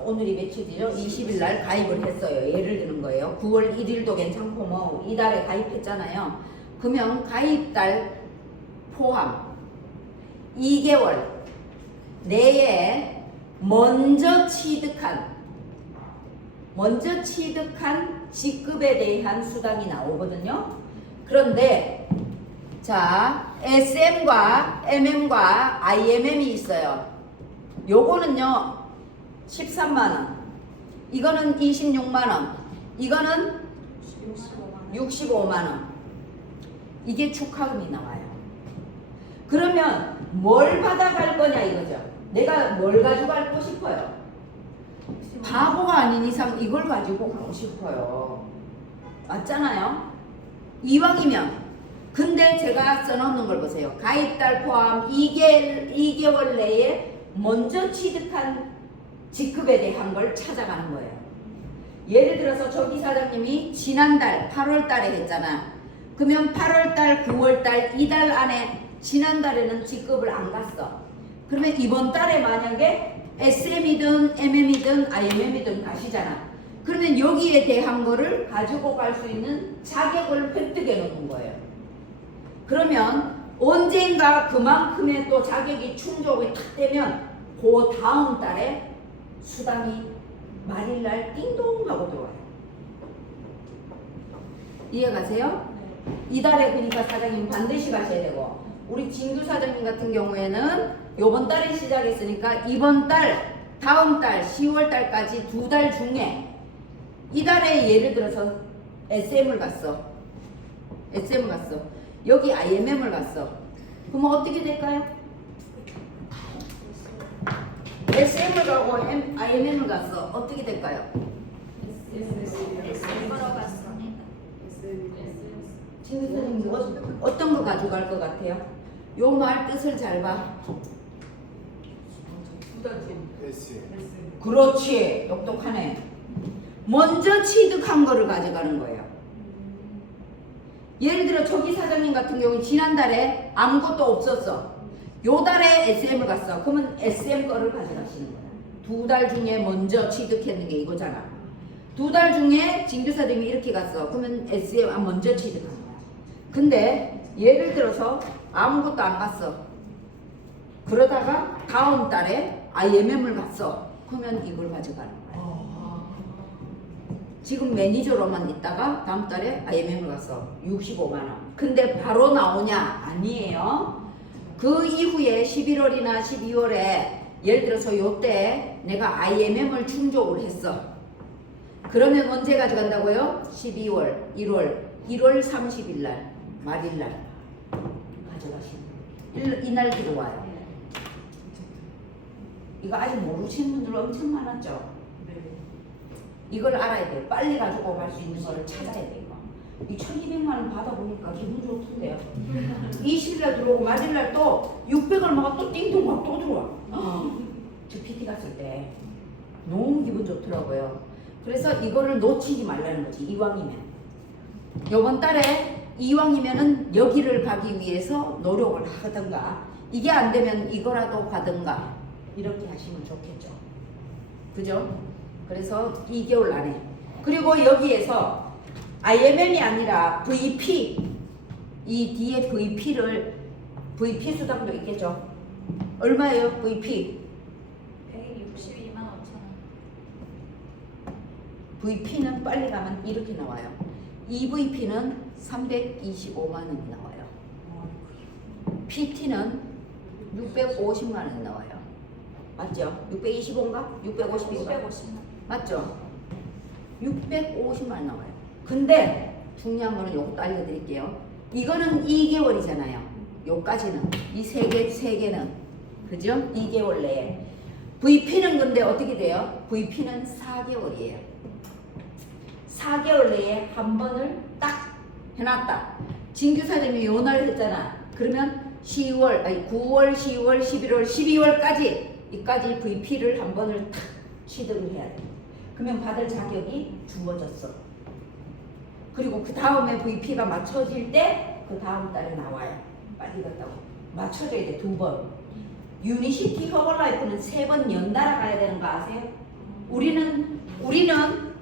오늘이 며칠이죠? 20일 날 가입을 했어요. 예를 드는 거예요. 9월 1일도 괜찮고 뭐 이달에 가입했잖아요. 그러면 가입달 포함 2개월 내에 먼저 취득한 직급에 대한 수당이 나오거든요. 그런데 자, SM과 MM과 IMM이 있어요. 요거는요 13만원, 이거는 26만원, 이거는 65만원. 이게 축하금이 나와요. 그러면 뭘 받아갈 거냐 이거죠. 내가 뭘 가져가고 싶어요? 바보가 아닌 이상 이걸 가지고 가고 싶어요. 맞잖아요? 이왕이면. 근데 제가 써놓는 걸 보세요. 가입달 포함 2개월 내에 먼저 취득한 직급에 대한 걸 찾아가는 거예요. 예를 들어서 저기 사장님이 지난달 8월 달에 했잖아. 그러면 8월 달, 9월 달, 이달 안에 지난달에는 직급을 안 갔어. 그러면 이번 달에 만약에 SM이든 MM이든 IMM이든 가시잖아. 그러면 여기에 대한 거를 가지고 갈 수 있는 자격을 획득해 놓는 거예요. 그러면 언젠가 그만큼의 또 자격이 충족이 탁 되면 그 다음 달에 수당이 말일날 띵동 하고 들어와요. 이해가세요? 이달에 그러니까 사장님 반드시 가셔야 되고, 우리 진규 사장님 같은 경우에는 요번 달에 시작했으니까 이번 달, 다음 달, 10월 달까지 2달 중에 이달에 예를 들어서 SM을 갔어. 여기 IMM을 갔어. 그러면 어떻게 될까요? SM을 가고 IMM을 갔어. 어떻게 될까요? 걸어갔어. 진규 선생님 어떤 거 가져갈 것 같아요? 요 말 뜻을 잘 봐. 그렇지. 똑똑하네. 먼저 취득한 거를 가져가는 거예요. 예를 들어 저기 사장님 같은 경우는 지난달에 아무것도 없었어. 요 달에 SM을 갔어. 그러면 SM 거를 가져가시는 거야. 2달 중에 먼저 취득했는 게 이거잖아. 2달 중에 진규 사장님이 이렇게 갔어. 그러면 SM 먼저 취득한 거야. 근데 예를 들어서 아무것도 안 갔어. 그러다가 다음 달에 IMM을 갔어. 그러면 이걸 가져가는 거야. 지금 매니저로만 있다가 다음 달에 IMM을 갔어. 65만 원. 근데 바로 나오냐? 아니에요. 그 이후에 11월이나 12월에 예를 들어서 요때 내가 IMM을 충족을 했어. 그러면 언제 가져간다고요? 12월, 1월 30일 날, 말일 날 가져가시는 거예요. 이날 들어와요. 이거 아직 모르시는 분들 엄청 많았죠? 이걸 알아야 돼요. 빨리 가지고 갈 수 있는 거를 찾아야 돼요. 이 1200만 원 받아보니까 기분 좋던데요. 20일날 들어오고 마지날 또 600얼마가 또 띵동 막 또 들어와. 저 PT 갔을 때 너무 기분 좋더라고요. 그래서 이거를 놓치지 말라는 거지. 이왕이면. 요번 달에 이왕이면은 여기를 가기 위해서 노력을 하든가, 이게 안 되면 이거라도 가든가 이렇게 하시면 좋겠죠. 그죠? 그래서 2개월 안에. 그리고 여기에서 IMM이 아니라 VP, 이 뒤에 VP 수당도 있겠죠. 얼마예요? VP? 162만 5천 원. VP는 빨리 가면 이렇게 나와요. EVP는 325만 원이 나와요. PT는 650만 원이 나와요. 맞죠? 625인가? 650인가? 650만. 맞죠? 650만 원 나와요. 근데 중요한 거는 요것도 알려드릴게요. 이거는 2개월이잖아요. 요까지는. 이 세 개는. 그죠? 2개월 내에. VP는 근데 어떻게 돼요? VP는 4개월이에요. 4개월 내에 한 번을 딱 해놨다. 진규 사장님이 요 날 했잖아. 그러면 9월, 10월, 11월, 12월까지 이까지 VP를 한 번을 탁 취득을 해야 돼. 그러면 받을 자격이 주어졌어. 그리고 그 다음에 VP가 맞춰질 때 그 다음 달에 나와요. 빨리 갔다고. 맞춰져야 돼. 2번. 유니시티 허벌라이프는 3번 연달아 가야 되는 거 아세요? 우리는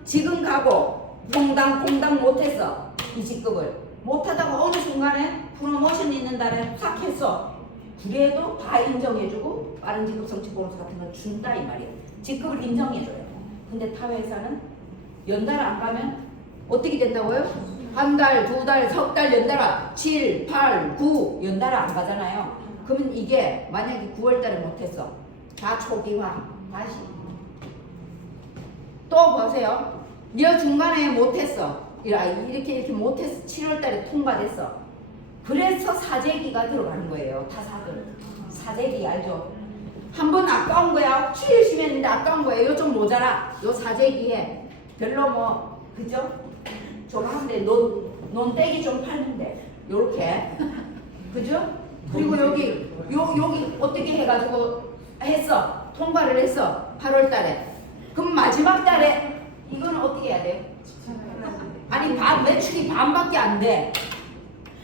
지금 가고 퐁당 못했어. 이 직급을. 못하다가 어느 순간에 프로모션 있는 달에 확 했어. 그래도 다 인정해주고 빠른 직급 성취 보너스 같은 걸 준다 이 말이에요. 직급을 인정해줘요. 근데 타 회사는 연달아 안 가면 어떻게 된다고요? 한 달, 2달, 석 달 연달아 7, 8, 9 연달아 안 가잖아요. 그러면 이게 만약에 9월 달에 못했어. 다 초기화. 다시. 또 보세요. 여 중간에 못했어. 이렇게 못했어. 7월 달에 통과됐어. 그래서 사재기가 들어가는 거예요. 타사들. 사재기 알죠? 한 번 아까운 거야. 열심히 했는데 아까운 거야. 요 좀 모자라. 요 사재기에 별로 뭐 그죠? 좀 하는데 논떼기 좀 팔는데 요렇게 그죠? 그리고 여기 어떻게 해가지고 했어. 통과를 했어. 8월 달에. 그럼 마지막 달에 이거는 어떻게 해야 돼요? 아니 매출이 반밖에 안 돼.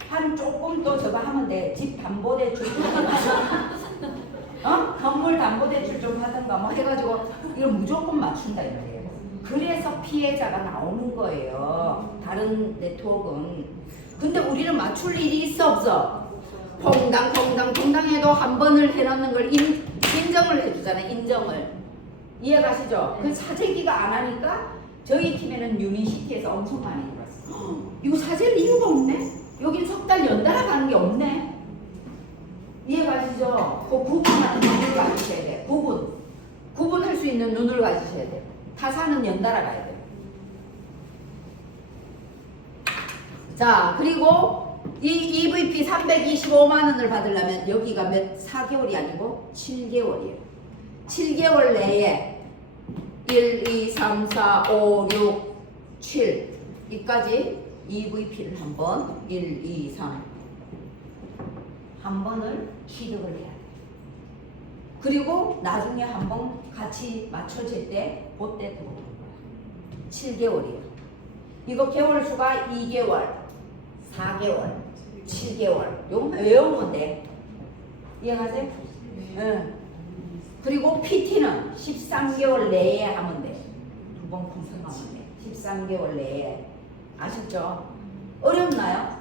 한 조금 더 저거 하면 돼. 집 담보대출 건물 담보대출 좀 하든가 뭐 해가지고 이거 무조건 맞춘다 이 말이에요. 그래서 피해자가 나오는 거예요. 다른 네트워크는. 근데 우리는 맞출 일이 있어 없어? 퐁당 해도 한 번을 해놓는 걸 인정을 해주잖아요. 인정을. 이해가시죠? 그 사재기가 안 하니까 저희 팀에는 유니시티에서 엄청 많이 들어왔어. 이거 사재일 이유가 없네? 여긴 석 달 연달아 가는 게 없네. 이해가시죠? 그 구분하는 눈을 가지셔야 돼. 구분할 수 있는 눈을 가지셔야 돼. 타사는 연달아 가야 돼. 자, 그리고 이 EVP 325만 원을 받으려면 여기가 4개월이 아니고 7개월이에요. 7개월 내에 1, 2, 3, 4, 5, 6, 7 이까지 EVP를 한 번, 1, 2, 3. 한 번을 취득을 해야 돼. 그리고 나중에 한 번 같이 맞춰질 때 그때 들어오는 거야. 7개월이에요. 이거 개월 수가 2개월, 4개월, 7개월. 요거 외우면 돼. 이해가세요? 응. 그리고 PT는 13개월 내에 하면 돼. 두 번 분석하면 돼. 13개월 내에. 아셨죠? 어렵나요?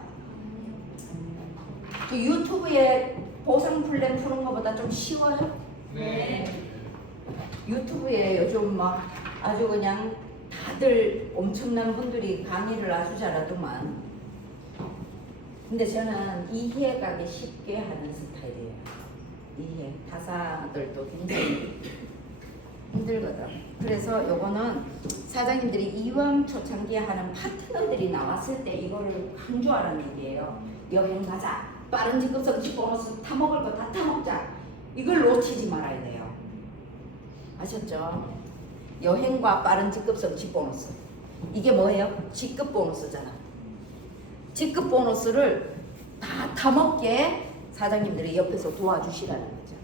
그 유튜브에 보상 플랜 푸는 것보다 좀 쉬워요? 네. 유튜브에 요즘 막 아주 그냥 다들 엄청난 분들이 강의를 아주 잘하더만. 근데 저는 이해가기 쉽게 하는 스타일이에요. 이해. 가사들도 굉장히 힘들거든. 그래서 요거는 사장님들이 이왕 초창기에 하는 파트너들이 나왔을 때 이거를 강조하라는 얘기예요. 여행 가자. 빠른 직급 성취 보너스 타먹을 거 다 타먹자. 이걸 놓치지 말아야 돼요. 아셨죠? 여행과 빠른 직급 성취 보너스. 이게 뭐예요? 직급 보너스잖아. 직급 보너스를 다 타먹게 사장님들이 옆에서 도와주시라는 거죠.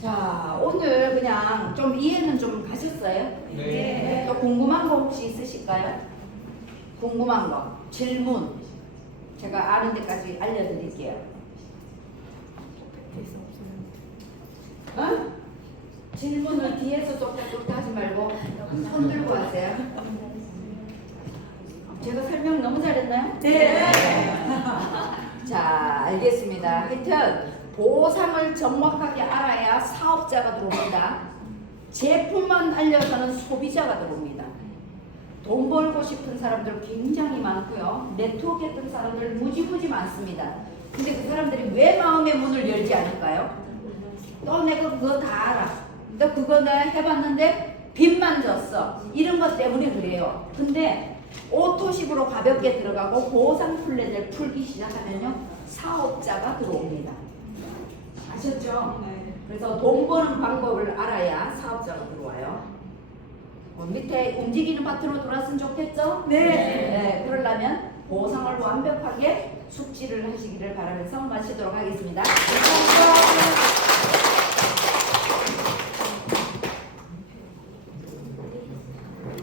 자, 오늘 그냥 좀 이해는 좀 가셨어요? 네. 또 궁금한 거 혹시 있으실까요? 궁금한 거, 질문. 제가 아는 데까지 알려드릴게요. 어? 질문을 뒤에서 쏙쏙쏙 하지 말고 손 들고 하세요. 제가 설명 너무 잘했나요? 네. 자, 알겠습니다. 하여튼 보상을 정확하게 알아야 사업자가 들어옵니다. 제품만 알려서는 소비자가 들어옵니다. 돈 벌고 싶은 사람들 굉장히 많고요. 네트워크 했던 사람들 무지무지 많습니다. 근데 그 사람들이 왜 마음의 문을 열지 않을까요? 또 내가 그거 다 알아. 너 그거 내가 해봤는데 빚만 졌어. 이런 것 때문에 그래요. 근데 오토십으로 가볍게 들어가고 보상 플랜을 풀기 시작하면요. 사업자가 들어옵니다. 아셨죠? 그래서 돈 버는 방법을 알아야 사업자가 들어와요. 밑에 움직이는 파트로 돌았으면 좋겠죠? 네. 그러려면 보상을 완벽하게 숙지를 하시기를 바라면서 마치도록 하겠습니다. 감사합니다.